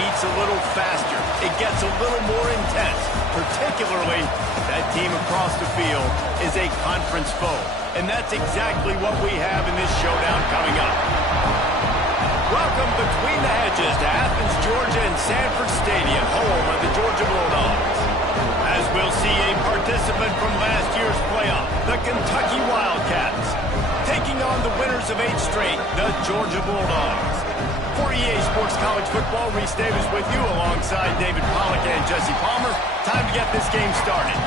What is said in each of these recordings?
heats a little faster. It gets a little more intense. Particularly, that team across the field is a conference foe. And that's exactly what we have in this showdown coming up. Welcome between the hedges to Athens, Georgia and Sanford Stadium, home of the Georgia Bulldogs. As we'll see a participant from last year's playoff, the Kentucky Wildcats, taking on the winners of 8 straight, the Georgia Bulldogs. For EA Sports College Football, Reese Davis with you alongside David Pollack and Jesse Palmer. Time to get this game started.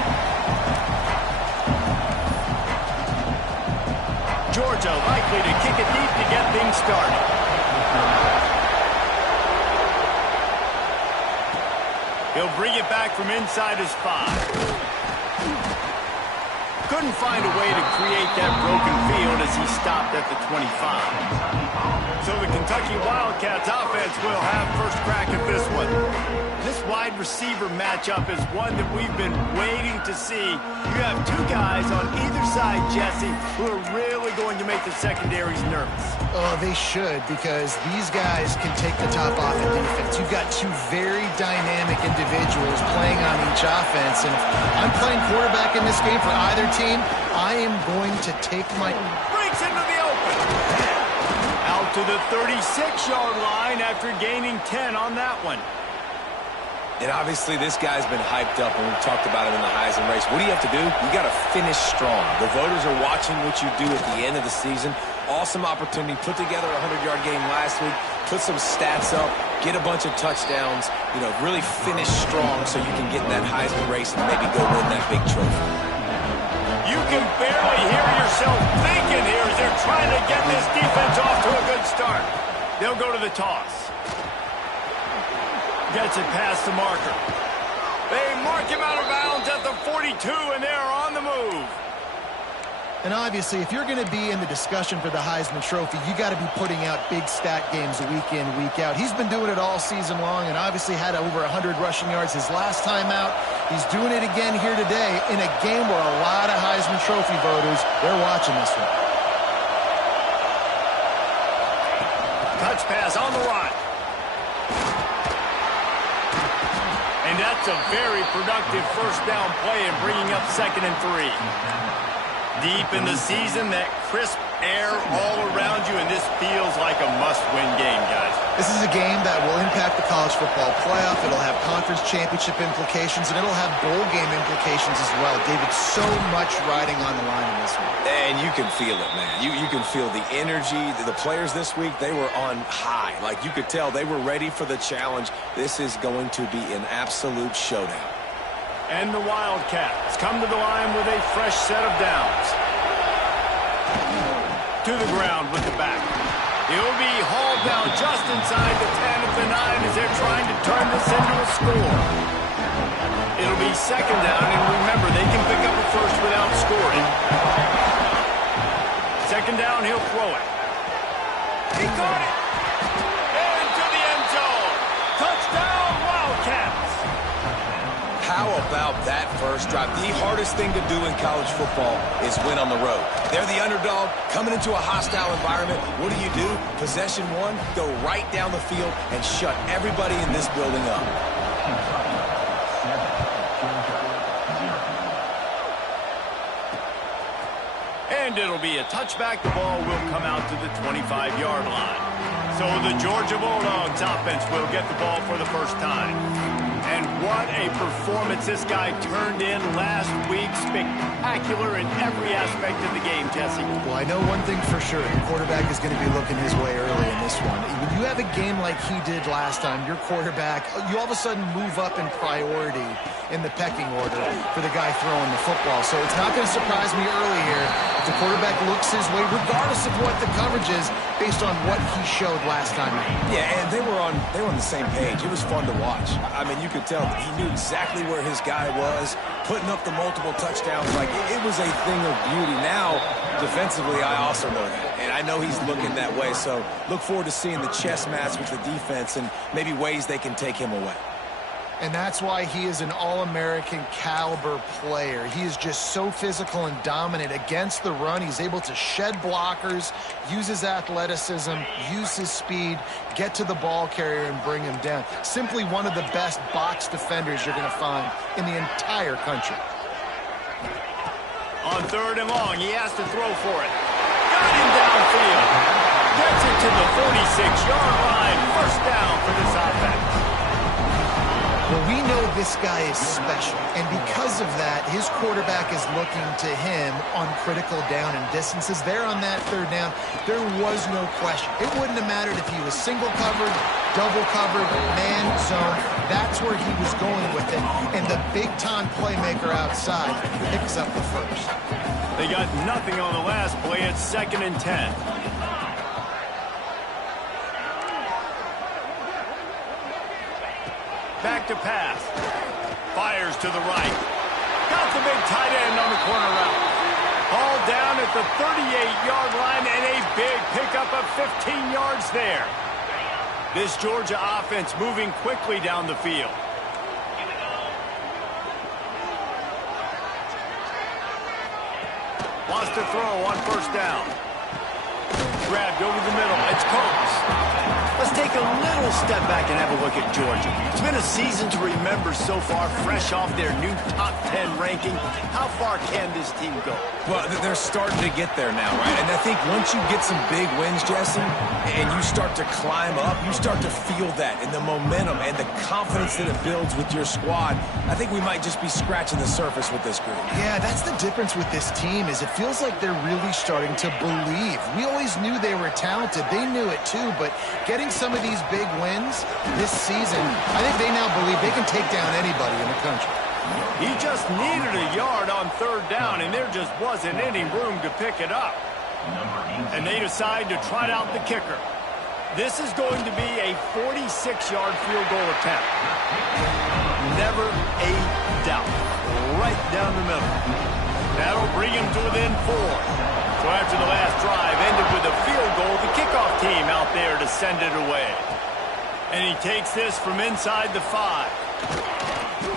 Georgia likely to kick it deep to get things started. He'll bring it back from inside his 5. Couldn't find a way to create that broken field as he stopped at the 25. So the Kentucky Wildcats offense will have first crack at this one. This wide receiver matchup is one that we've been waiting to see. You have 2 guys on either side, Jesse, who are really going to make the secondaries nervous. Oh, they should, because these guys can take the top off in defense. You've got 2 very dynamic individuals playing on each offense, and if I'm playing quarterback in this game for either team, I am going to take my... Breaks into the open. Out to the 36-yard line after gaining 10 on that one. And obviously this guy's been hyped up, and we've talked about him in the Heisman race. What do you have to do? You got to finish strong. The voters are watching what you do at the end of the season. Awesome opportunity. Put together a 100-yard game last week. Put some stats up. Get a bunch of touchdowns. You know, really finish strong so you can get in that Heisman race and maybe go win that big trophy. You can barely hear yourself thinking here as they're trying to get this defense off to a good start. They'll go to the toss. Gets it past the marker. They mark him out of bounds at the 42, and they're on the move. And obviously, if you're going to be in the discussion for the Heisman Trophy, you got to be putting out big stat games week in, week out. He's been doing it all season long and obviously had over 100 rushing yards his last time out. He's doing it again here today in a game where a lot of Heisman Trophy voters, they're watching this one. Touch pass on the run. And that's a very productive first down play and bringing up 2nd and 3. Deep in the season, that crisp air all around you, and this feels like a must-win game, guys. This is a game that will impact the college football playoff. It'll have conference championship implications, and it'll have bowl game implications as well. David, so much riding on the line in this one. And you can feel it, man. You can feel the energy. The players this week, they were on high. Like, you could tell they were ready for the challenge. This is going to be an absolute showdown. And the Wildcats come to the line with a fresh set of downs. To the ground with the back. He'll be hauled down just inside the 10 at the 9 as they're trying to turn this into a score. It'll be 2nd down, and remember, they can pick up a first without scoring. 2nd down, he'll throw it. He caught it! Into the end zone! Touchdown, Wildcats! How about that first drive? The hardest thing to do in college football is win on the road. They're the underdog, coming into a hostile environment. What do? Possession 1, go right down the field and shut everybody in this building up. And it'll be a touchback. The ball will come out to the 25-yard line. So the Georgia Bulldogs offense will get the ball for the first time. And what a performance this guy turned in last week. Spectacular in every aspect of the game, Jesse. Well, I know one thing for sure. The quarterback is going to be looking his way early in this one. When you have a game like he did last time, your quarterback, you all of a sudden move up in priority in the pecking order for the guy throwing the football. So it's not going to surprise me early here if the quarterback looks his way, regardless of what the coverage is, based on what he showed last time out. Yeah, and they were on the same page. It was fun to watch. I mean, you could tell he knew exactly where his guy was, putting up the multiple touchdowns. Like, it was a thing of beauty. Now, defensively, I also know that. And I know he's looking that way. So look forward to seeing the chess match with the defense and maybe ways they can take him away. And that's why he is an All-American caliber player. He is just so physical and dominant against the run. He's able to shed blockers, use his athleticism, use his speed, get to the ball carrier and bring him down. Simply one of the best box defenders you're going to find in the entire country. On 3rd and long, he has to throw for it. Got him downfield. Gets it to the 46-yard line. First down for this offense. Well, we know this guy is special, and because of that, his quarterback is looking to him on critical down and distances. There on that 3rd down, there was no question. It wouldn't have mattered if he was single covered, double covered, man zone. That's where he was going with it, and the big-time playmaker outside picks up the first. They got nothing on the last play. It's 2nd and 10. Back to pass. Fires to the right. Got the big tight end on the corner route. All down at the 38-yard line and a big pickup of 15 yards there. This Georgia offense moving quickly down the field. Wants to throw on 1st down. Grabbed over the middle. It's Coates. Let's take a little step back and have a look at Georgia. It's been a season to remember so far, fresh off their new top 10 ranking. How far can this team go? Well, they're starting to get there now, right? And I think once you get some big wins, Jesse, and you start to climb up, you start to feel that and the momentum and the confidence that it builds with your squad. I think we might just be scratching the surface with this group. Yeah, that's the difference with this team is it feels like they're really starting to believe. We always knew they were talented. They knew it too, but getting some of these big wins this season, I think they now believe they can take down anybody in the country. He just needed a yard on 3rd down, and there just wasn't any room to pick it up. And they decide to trot out the kicker. This is going to be a 46-yard field goal attempt. Never a doubt. Right down the middle. That'll bring him to within 4. So after the last drive ended with a field goal, the kickoff team out there to send it away. And he takes this from inside the 5.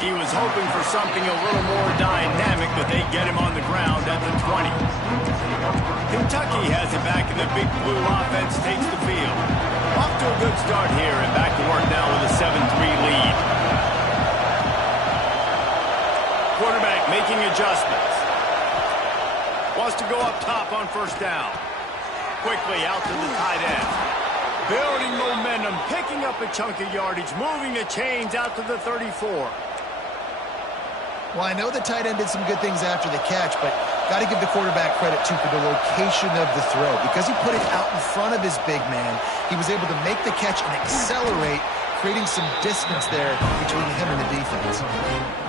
He was hoping for something a little more dynamic, but they get him on the ground at the 20. Kentucky has it back, and the Big Blue offense takes the field. Off to a good start here, and back to work now with a 7-3 lead. Quarterback making adjustments. Wants to go up top on 1st down. Quickly out to the tight end. Building momentum, picking up a chunk of yardage, moving the chains out to the 34. Well, I know the tight end did some good things after the catch, but got to give the quarterback credit, too, for the location of the throw. Because he put it out in front of his big man, he was able to make the catch and accelerate, creating some distance there between him and the defense.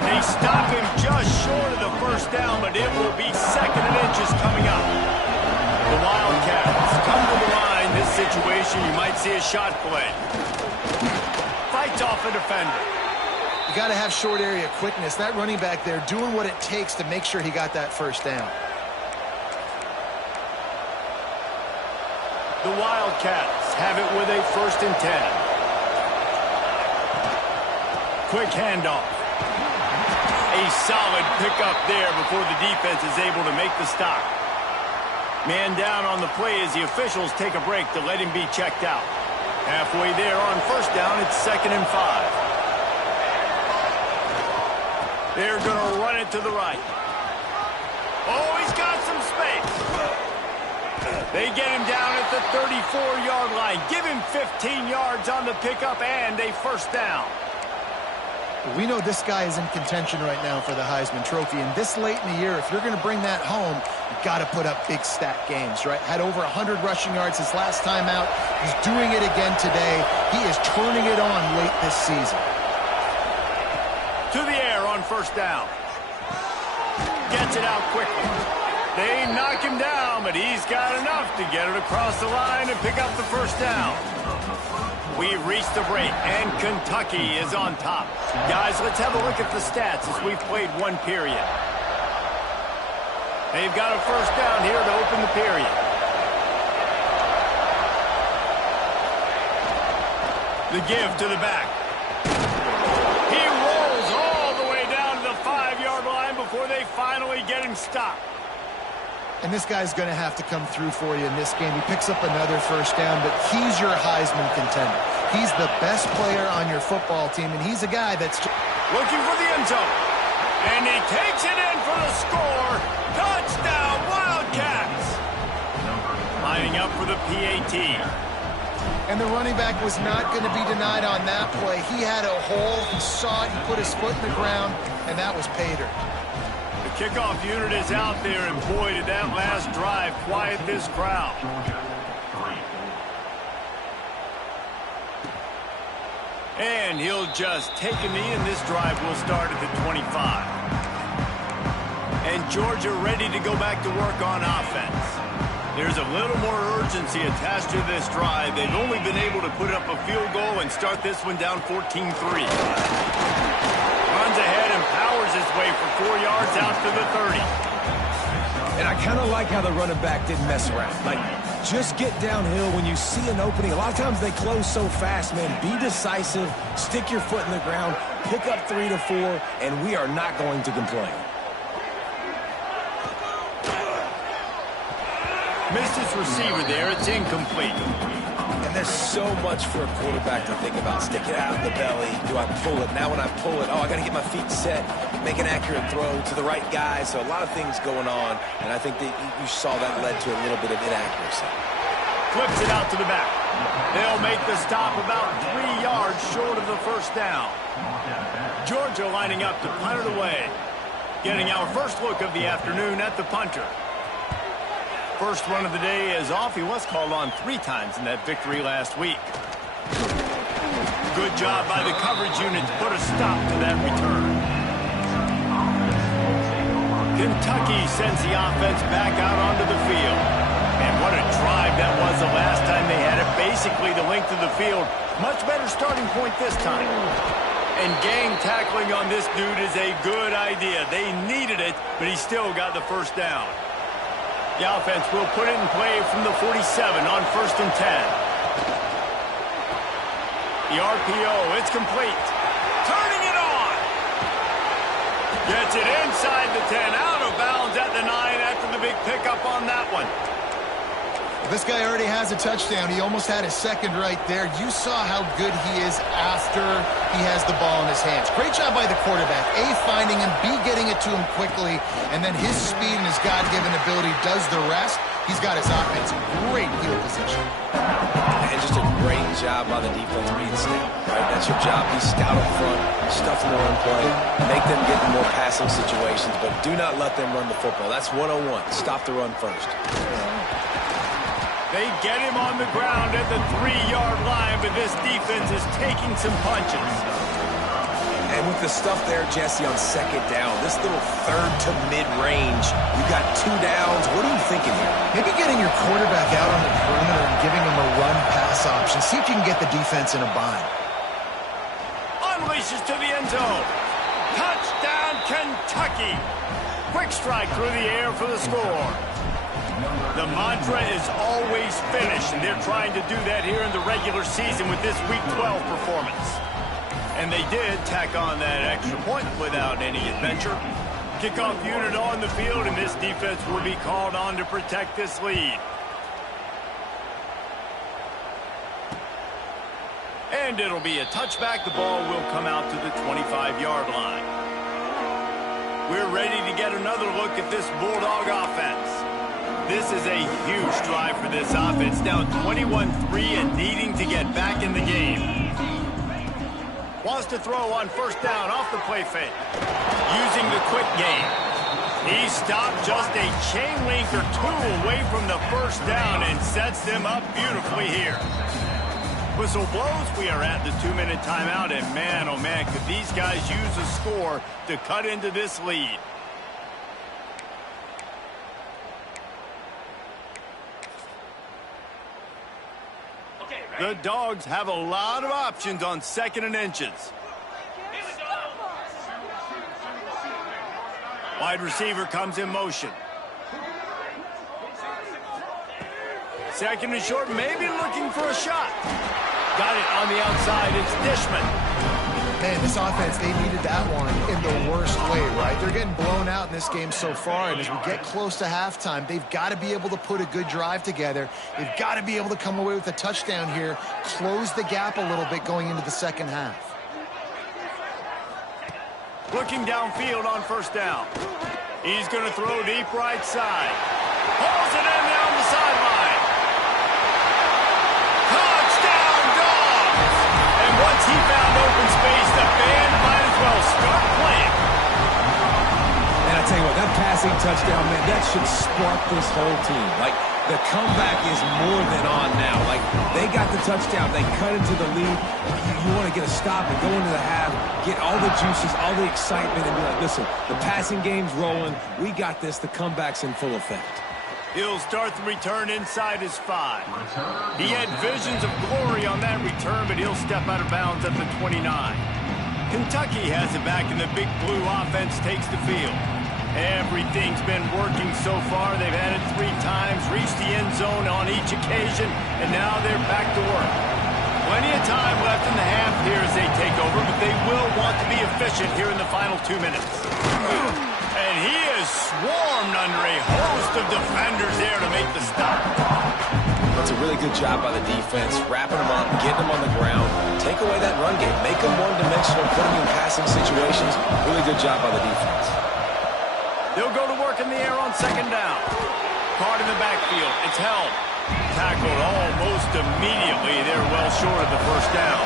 They stop him just short of the 1st down, but it will be 2nd and inches coming up. The Wildcats come to the line. This situation, you might see a shot play. Fights off a defender. You got to have short area quickness. That running back there doing what it takes to make sure he got that 1st down. The Wildcats have it with a 1st and 10. Quick handoff. A solid pickup there before the defense is able to make the stop. Man down on the play as the officials take a break to let him be checked out. Halfway there on 1st down, it's 2nd and 5. They're going to run it to the right. Oh, he's got some space. They get him down at the 34-yard line. Give him 15 yards on the pickup and a 1st down. We know this guy is in contention right now for the Heisman Trophy, and this late in the year, if you're going to bring that home, you've got to put up big stat games, right? Had over 100 rushing yards his last time out. He's doing it again today. He is turning it on late this season. To the air on 1st down. Gets it out quickly. They knock him down, but he's got enough to get it across the line and pick up the 1st down. We've reached the break, and Kentucky is on top. Guys, let's have a look at the stats as we've played 1 period. They've got a 1st down here to open the period. The give to the back. He rolls before they finally get him stopped. And this guy's going to have to come through for you in this game. He picks up another first down, but he's your Heisman contender. He's the best player on your football team, and he's a guy that's looking for the end zone. And he takes it in for the score. Touchdown, Wildcats. Lining up for the PAT. And the running back was not going to be denied on that play. He had a hole. He saw it. He put his foot in the ground, and that was Pater. The kickoff unit is out there, and boy, did that last drive quiet this crowd. And he'll just take a knee, and this drive will start at the 25. And Georgia ready to go back to work on offense. There's a little more urgency attached to this drive. They've only been able to put up a field goal and start this one down 14-3. Runs ahead and powers his way for 4 yards out to the 30. And I kind of like how the running back didn't mess around. Like, just get downhill when you see an opening. A lot of times they close so fast, man. Be decisive, stick your foot in the ground, pick up 3 to 4, and we are not going to complain. Missed his receiver there. It's incomplete. And there's so much for a quarterback to think about. Stick it out of the belly. Do I pull it? Now when I pull it, oh, I got to get my feet set, make an accurate throw to the right guy. So a lot of things going on, and I think that you saw that led to a little bit of inaccuracy. Flips it out to the back. They'll make the stop about 3 yards short of the first down. Georgia lining up to punt it away. Getting our first look of the afternoon at the punter. First run of the day is off. He was called on 3 times in that victory last week. Good job by the coverage unit to put a stop to that return. Kentucky sends the offense back out onto the field. And what a drive that was the last time they had it. Basically the length of the field. Much better starting point this time. And gang tackling on this dude is a good idea. They needed it, but he still got the first down. The offense will put it in play from the 47 on 1st and 10. The RPO, it's complete. Turning it on. Gets it inside the 10, out of bounds at the 9 after the big pickup on that one. This guy already has a touchdown. He almost had his second right there. You saw how good he is after he has the ball in his hands. Great job by the quarterback. A, finding him, B, getting it to him quickly, and then his speed and his God-given ability does the rest. He's got his offense in great field position. And just a great job by the defense being stout, right? That's your job. Be stout up front, stuff in the run play, make them get in more passing situations, but do not let them run the football. That's 101. Stop the run first. They get him on the ground at the 3-yard line, but this defense is taking some punches. And with the stuff there, Jesse, on second down, this little third to mid-range, you got 2 downs. What are you thinking here? Maybe getting your quarterback out on the perimeter and giving him a run-pass option. See if you can get the defense in a bind. Unleashes to the end zone. Touchdown, Kentucky. Quick strike through the air for the score. The mantra is always finish, and they're trying to do that here in the regular season with this Week 12 performance. And they did tack on that extra point without any adventure. Kickoff unit on the field, and this defense will be called on to protect this lead. And it'll be a touchback. The ball will come out to the 25-yard line. We're ready to get another look at this Bulldog offense. This is a huge drive for this offense, down 21-3 and needing to get back in the game. Wants to throw on 1st down off the play fake. Using the quick game. He stopped just a chain link or 2 away from the 1st down and sets them up beautifully here. Whistle blows. We are at the 2-minute timeout, and man, oh man, could these guys use a score to cut into this lead. The Dogs have a lot of options on 2nd and inches. Wide receiver comes in motion. 2nd and short, maybe looking for a shot. Got it on the outside. It's Dishman. Man, this offense, they needed that one in the worst way, right? They're getting blown out in this game so far, and as we get close to halftime, they've got to be able to put a good drive together. They've got to be able to come away with a touchdown here, close the gap a little bit going into the second half. Looking downfield on first down. He's going to throw deep right side. Pulls it in down the sideline. Touchdown, Dogs! And once he found open space, the band might as well start playing. And I tell you what, that passing touchdown, man, that should spark this whole team. Like, the comeback is more than on now. Like, they got the touchdown. They cut into the lead. You want to get a stop and go into the half, get all the juices, all the excitement, and be like, listen, the passing game's rolling. We got this. The comeback's in full effect. He'll start the return inside his 5. He had visions of glory on that return, but he'll step out of bounds at the 29. Kentucky has it back, and the Big Blue offense takes the field. Everything's been working so far. They've had it 3 times, reached the end zone on each occasion, and now they're back to work. Plenty of time left in the half here as they take over, but they will want to be efficient here in the final 2 minutes. And he is swarmed under a host of defenders there to make the stop. That's a really good job by the defense, wrapping them up, getting them on the ground, take away that run game, make them one-dimensional, put them in passing situations. Really good job by the defense. They'll go to work in the air on second down. Caught in the backfield. It's held. Tackled almost immediately. They're well short of the first down.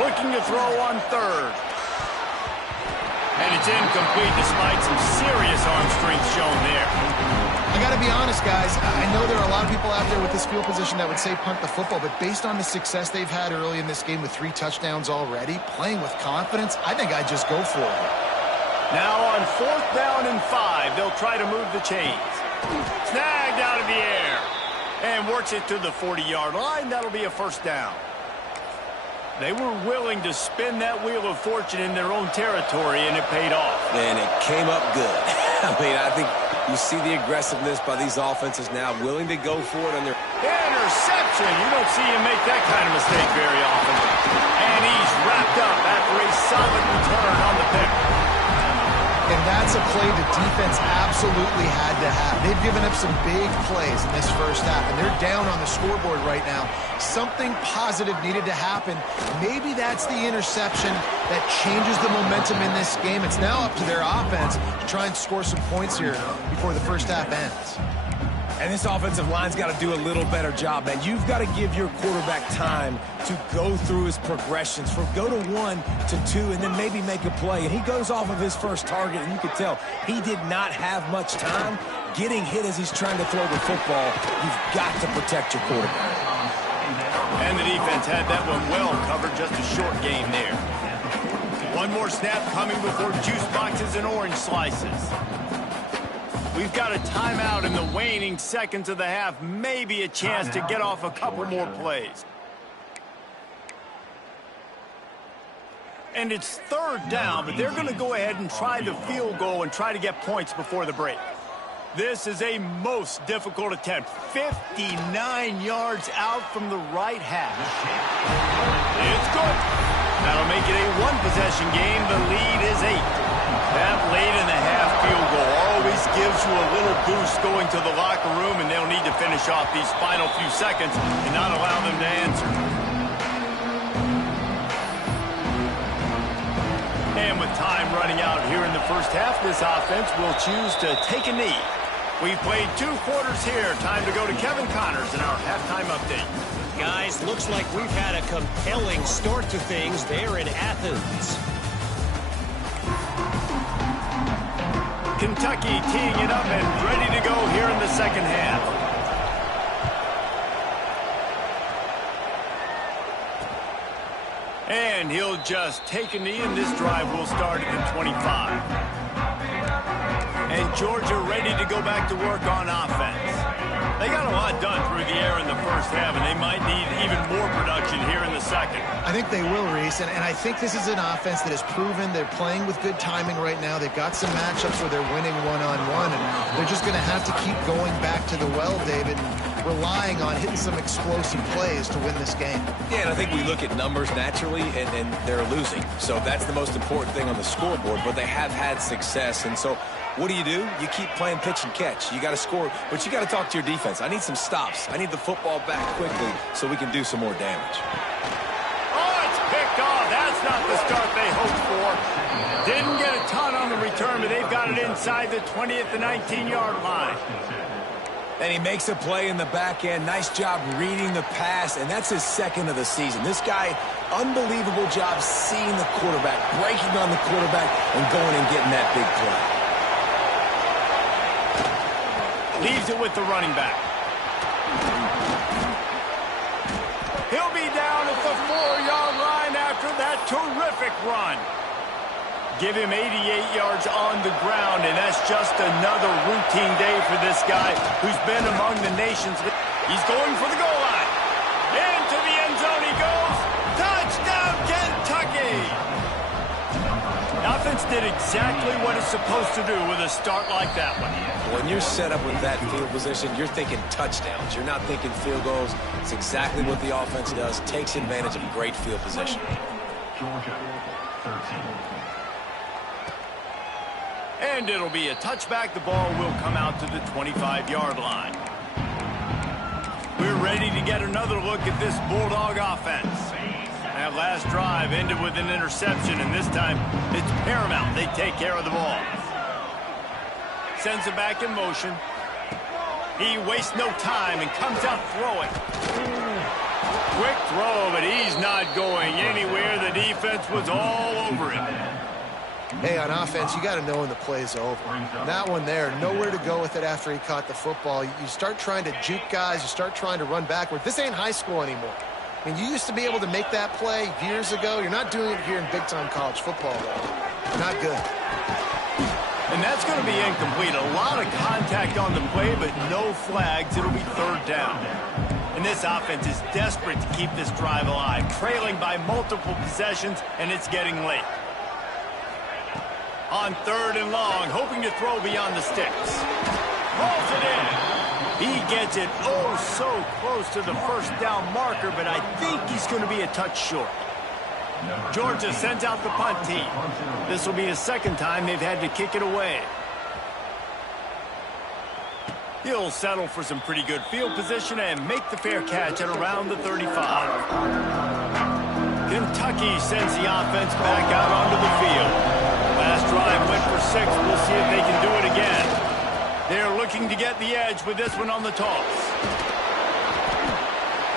Looking to throw on third. And it's incomplete despite some serious arm strength shown there. I got to be honest, guys. I know there are a lot of people out there with this field position that would say punt the football, but based on the success they've had early in this game with 3 touchdowns already, playing with confidence, I think I'd just go for it. Now on 4th down and 5, they'll try to move the chains. Snagged out of the air. And works it to the 40-yard line. That'll be a first down. They were willing to spin that wheel of fortune in their own territory, and it paid off. And it came up good. I mean, I think you see the aggressiveness by these offenses now, willing to go for it on their... Interception! You don't see him make that kind of mistake very often. And he's wrapped up after a solid return on the pick. And that's a play the defense absolutely had to have. They've given up some big plays in this first half, and they're down on the scoreboard right now. Something positive needed to happen. Maybe that's the interception that changes the momentum in this game. It's now up to their offense to try and score some points here before the first half ends. And this offensive line's got to do a little better job, man. You've got to give your quarterback time to go through his progressions, from go to 1 to 2, and then maybe make a play. And he goes off of his first target, and you can tell he did not have much time getting hit as he's trying to throw the football. You've got to protect your quarterback. And the defense had that one well covered, just a short game there. One more snap coming before juice boxes and orange slices. We've got a timeout in the waning seconds of the half. Maybe a chance to get off a couple more plays. And it's 3rd down, but they're going to go ahead and try the field goal and try to get points before the break. This is a most difficult attempt. 59 yards out from the right hash. It's good. That'll make it a 1-possession game. The lead is 8. That late in the half field goal always gives you a little boost going to the locker room, and they'll need to finish off these final few seconds and not allow them to answer. And with time running out here in the first half, this offense will choose to take a knee. We've played 2 quarters here. Time to go to Kevin Connors in our halftime update. Guys, looks like we've had a compelling start to things there in Athens. Kentucky teeing it up and ready to go here in the second half. And he'll just take a knee, and this drive will start at the 25. And Georgia ready to go back to work on offense. They got a lot done through the air in the first half, and they might need even more production here in the second. I think they will, Reese, and I think this is an offense that has proven they're playing with good timing right now. They've got some matchups where they're winning one-on-one, and they're just going to have to keep going back to the well, David, and relying on hitting some explosive plays to win this game. Yeah, and I think we look at numbers naturally, and they're losing. So that's the most important thing on the scoreboard, but they have had success, and so what do? You keep playing pitch and catch. You got to score, but you got to talk to your defense. I need some stops. I need the football back quickly so we can do some more damage. Oh, it's picked off. That's not the start they hoped for. Didn't get a ton on the return, but they've got it inside the 20 at the 19-yard line. And he makes a play in the back end. Nice job reading the pass, and that's his second of the season. This guy, unbelievable job seeing the quarterback, breaking on the quarterback, and going and getting that big play. Leaves it with the running back. He'll be down at the 4-yard line after that terrific run. Give him 88 yards on the ground, and that's just another routine day for this guy who's been among the nation's. He's going for the goal line. Into the end zone he goes. Touchdown, Kentucky! The offense did exactly what it's supposed to do with a start like that one. When you're set up with that field position, you're thinking touchdowns. You're not thinking field goals. It's exactly what the offense does. Takes advantage of great field position. Georgia, 13. And it'll be a touchback. The ball will come out to the 25-yard line. We're ready to get another look at this Bulldog offense. That last drive ended with an interception, and this time it's paramount they take care of the ball. Sends it back in motion. He wastes no time and comes out throwing. Quick throw, but he's not going anywhere. The defense was all over him. Hey, on offense, you got to know when the play's over. That one there, nowhere to go with it after he caught the football. You start trying to juke guys. You start trying to run backward. This ain't high school anymore. I mean, you used to be able to make that play years ago. You're not doing it here in big-time college football, though. Not good. And that's going to be incomplete. A lot of contact on the play, but no flags. It'll be third down. And this offense is desperate to keep this drive alive, trailing by multiple possessions, and it's getting late. On third and long, hoping to throw beyond the sticks. Rolls it in. He gets it oh so close to the first down marker, but I think he's going to be a touch short. Georgia sends out the punt team. This will be the second time they've had to kick it away. He'll settle for some pretty good field position and make the fair catch at around the 35. Kentucky sends the offense back out onto the field. Last drive went for 6. We'll see if they can do it again. They're looking to get the edge with this one on the toss.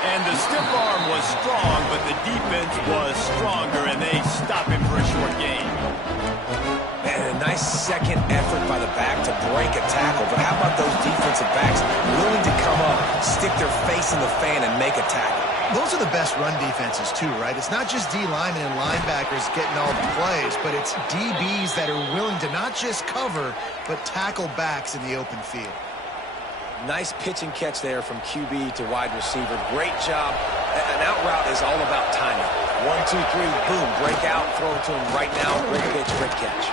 And the stiff arm was strong, but the defense was stronger, and they stop him for a short gain. Man, a nice second effort by the back to break a tackle. But how about those defensive backs willing to come up, stick their face in the fan, and make a tackle? Those are the best run defenses, too, right? It's not just D linemen and linebackers getting all the plays, but it's DBs that are willing to not just cover, but tackle backs in the open field. Nice pitch and catch there from QB to wide receiver. Great job. An out route is all about timing. 1, 2, 3, boom, break out, throw it to him right now. Great pitch, great catch.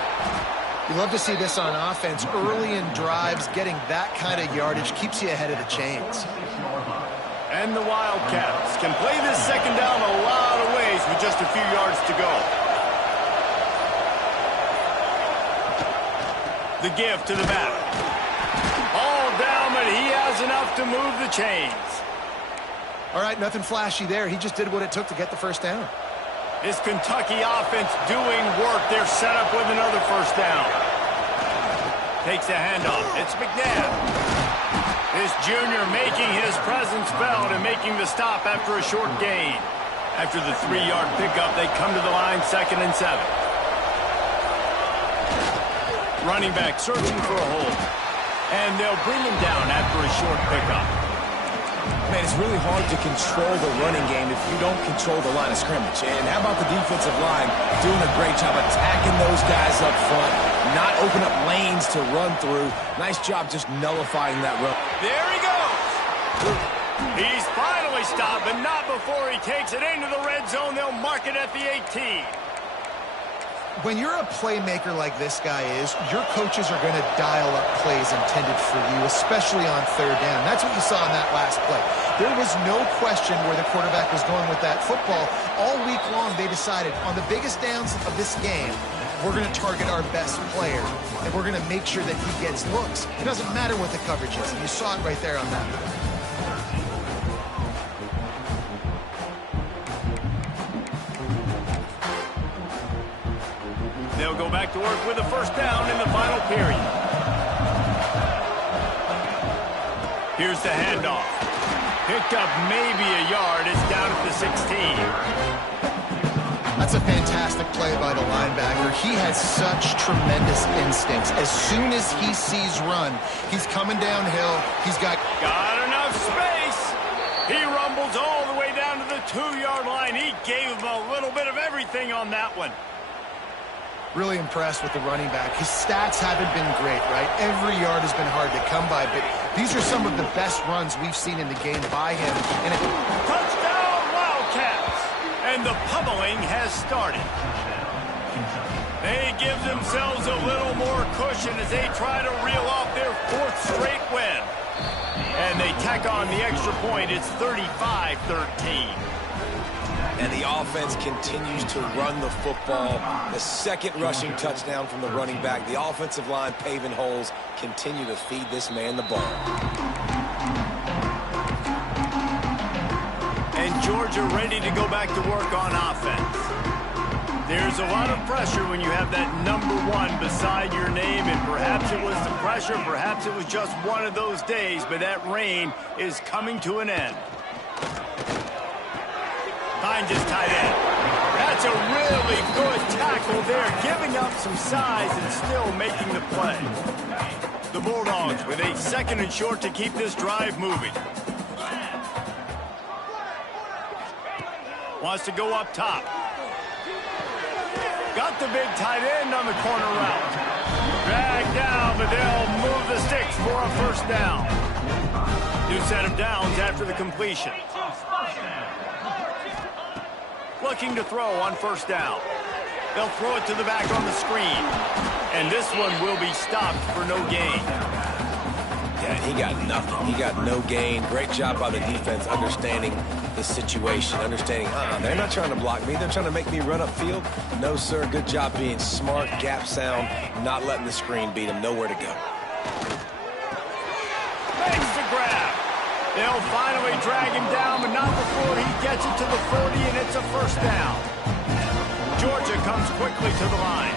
You love to see this on offense. Early in drives, getting that kind of yardage keeps you ahead of the chains. And the Wildcats can play this second down a lot of ways with just a few yards to go. The give to the back. All down, but he has enough to move the chains. All right, nothing flashy there. He just did what it took to get the first down. This Kentucky offense doing work. They're set up with another first down. Takes a handoff. It's McNabb. This junior making his presence felt and making the stop after a short gain. After the 3-yard pickup, they come to the line 2nd and 7. Running back searching for a hole. And they'll bring him down after a short pickup. Man, it's really hard to control the running game if you don't control the line of scrimmage. And how about the defensive line doing a great job attacking those guys up front, not open up lanes to run through. Nice job just nullifying that run. There he goes. He's finally stopped, but not before he takes it into the red zone. They'll mark it at the 18. When you're a playmaker like this guy is, your coaches are going to dial up plays intended for you, especially on third down. That's what you saw in that last play. There was no question where the quarterback was going with that football. All week long, they decided on the biggest downs of this game, we're going to target our best player, and we're going to make sure that he gets looks. It doesn't matter what the coverage is, and you saw it right there on that play. They'll go back to work with a first down in the final period. Here's the handoff. Picked up maybe a yard. It's down at the 16. That's a fantastic play by the linebacker. He has such tremendous instincts. As soon as he sees run, he's coming downhill. He's got enough space. He rumbles all the way down to the 2-yard line. He gave him a little bit of everything on that one. Really impressed with the running back. His stats haven't been great, right? Every yard has been hard to come by, but these are some of the best runs we've seen in the game by him. And touchdown, Wildcats! And the pummeling has started. They give themselves a little more cushion as they try to reel off their 4th straight win. And they tack on the extra point. It's 35-13. And the offense continues to run the football. The second rushing touchdown from the running back. The offensive line paving holes. Continue to feed this man the ball. And Georgia ready to go back to work on offense. There's a lot of pressure when you have that number 1 beside your name, and perhaps it was the pressure, perhaps it was just one of those days, but that reign is coming to an end. Finds his tight end. That's a really good tackle there, giving up some size and still making the play. The Bulldogs with a 2nd and short to keep this drive moving. Wants to go up top. Got the big tight end on the corner route. Dragged down, but they'll move the sticks for a first down. New set of downs after the completion. Looking to throw on first down. They'll throw it to the back on the screen. And this one will be stopped for no gain. Yeah, he got nothing. He got no gain. Great job by the defense understanding the situation, understanding, they're not trying to block me. They're trying to make me run upfield. No, sir. Good job being smart, gap sound, not letting the screen beat him. Nowhere to go. Makes the grab. They'll finally drag him down, but not before he gets it to the 40, and it's a first down. Georgia comes quickly to the line.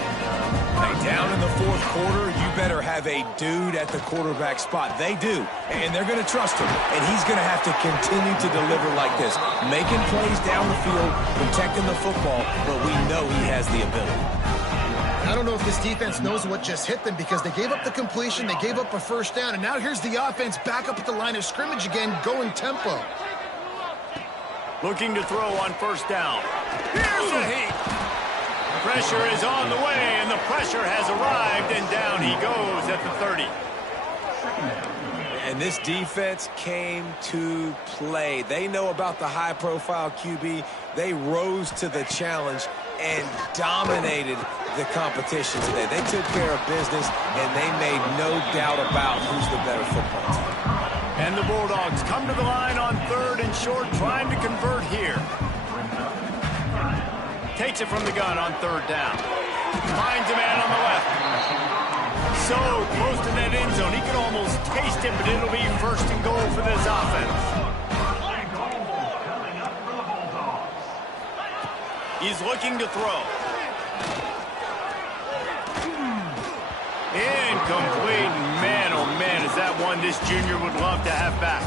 Hey, down in the 4th quarter, you better have a dude at the quarterback spot. They do, and they're going to trust him, and he's going to have to continue to deliver like this, making plays down the field, protecting the football, but we know he has the ability. I don't know if this defense knows what just hit them because they gave up the completion, they gave up a first down, and now here's the offense back up at the line of scrimmage again, going tempo. Looking to throw on first down. Here's the heat. Pressure is on the way, and the pressure has arrived, and down he goes at the 30. And this defense came to play. They know about the high-profile QB. They rose to the challenge and dominated the competition today. They took care of business, and they made no doubt about who's the better football team. And the Bulldogs come to the line on 3rd and short, trying to convert here. Takes it from the gun on 3rd down. Finds a man on the left. So close to that end zone, he could almost taste it, but it'll be 1st and goal for this offense. He's looking to throw. Incomplete. Man, oh man, is that one this junior would love to have back.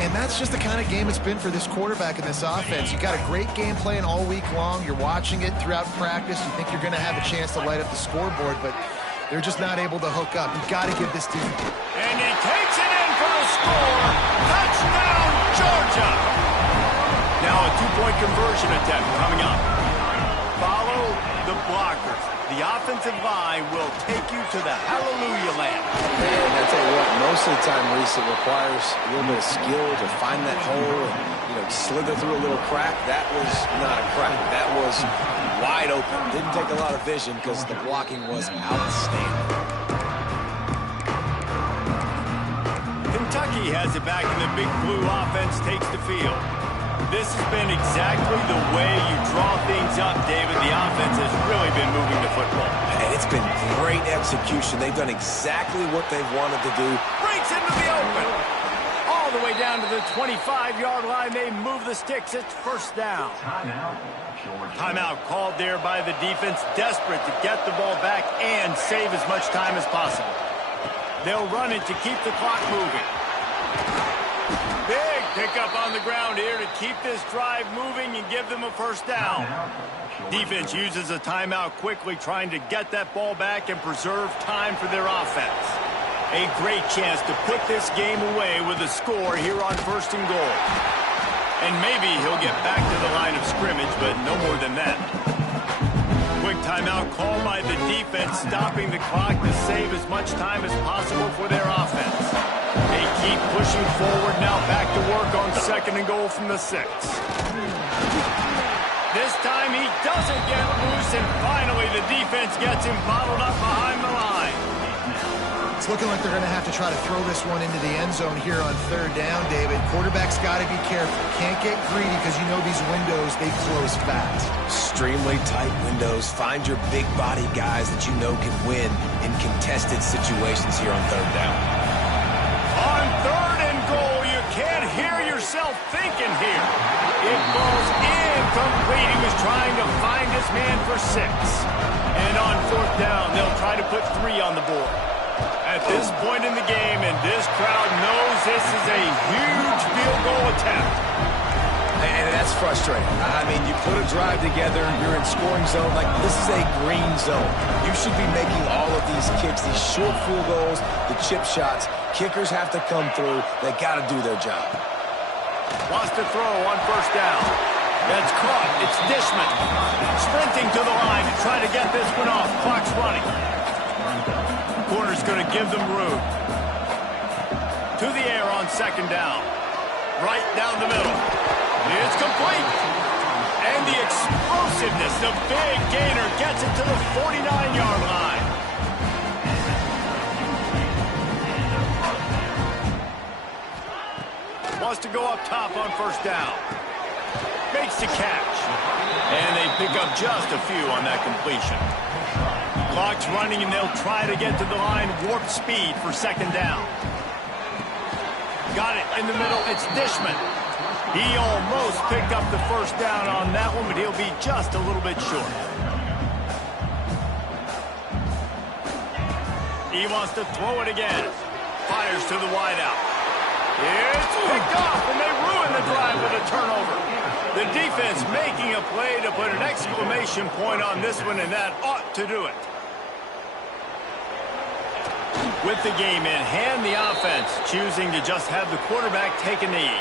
And that's just the kind of game it's been for this quarterback in this offense. You got a great game plan all week long. You're watching it throughout practice. You think you're going to have a chance to light up the scoreboard, but they're just not able to hook up. You got to give this team. And he takes it in for the score. Touchdown, Georgia. Now a 2-point conversion attempt coming up. Follow the blockers. The offensive line will take you to the hallelujah land. Man, I tell you what, no most of the time, Reese, it requires a little bit of skill to find that hole and, slither through a little crack. That was not a crack. That was wide open. Didn't take a lot of vision because the blocking was outstanding. Kentucky has it back, and the Big Blue offense takes the field. This has been exactly the way you draw things up, David. The offense has really been moving the football. And it's been great execution. They've done exactly what they've wanted to do. Breaks into the open. All the way down to the 25-yard line. They move the sticks. It's first down. Timeout, Georgia. Timeout called there by the defense, desperate to get the ball back and save as much time as possible. They'll run it to keep the clock moving. Big pickup on the ground here to keep this drive moving and give them a first down. Defense uses a timeout quickly, trying to get that ball back and preserve time for their offense. A great chance to put this game away with a score here on 1st and goal. And maybe he'll get back to the line of scrimmage, but no more than that. Quick timeout called by the defense, stopping the clock to save as much time as possible for their offense. They keep pushing forward now, back to work on 2nd and goal from the 6. This time he doesn't get loose, and finally the defense gets him bottled up behind the line. It's looking like they're going to have to try to throw this one into the end zone here on 3rd down, David. Quarterback's got to be careful. Can't get greedy because these windows, they close fast. Extremely tight windows. Find your big body guys that can win in contested situations here on 3rd down. On 3rd and goal, you can't hear yourself thinking here. It falls incomplete. He was trying to find his man for 6. And on 4th down, they'll try to put 3 on the board. At this point in the game, and this crowd knows this is a huge field goal attempt. And that's frustrating. I mean, you put a drive together, you're in scoring zone. Like, this is a green zone. You should be making all of these kicks, these short field goals, the chip shots. Kickers have to come through. They got to do their job. Wants to throw on 1st down. That's caught. It's Dishman. Sprinting to the line to try to get this one off. Clock's running. Corner's going to give them room. To the air on 2nd down. Right down the middle. It's complete. And the explosiveness, the big gainer, gets it to the 49-yard line. Wants to go up top on 1st down. Makes the catch. And they pick up just a few on that completion. Clock's running, and they'll try to get to the line. Warp speed for 2nd down. Got it in the middle. It's Dishman. He almost picked up the 1st down on that one, but he'll be just a little bit short. He wants to throw it again. Fires to the wideout. It's picked off, and they ruin the drive with a turnover. The defense making a play to put an exclamation point on this one, and that ought to do it. With the game in hand, the offense choosing to just have the quarterback take a knee.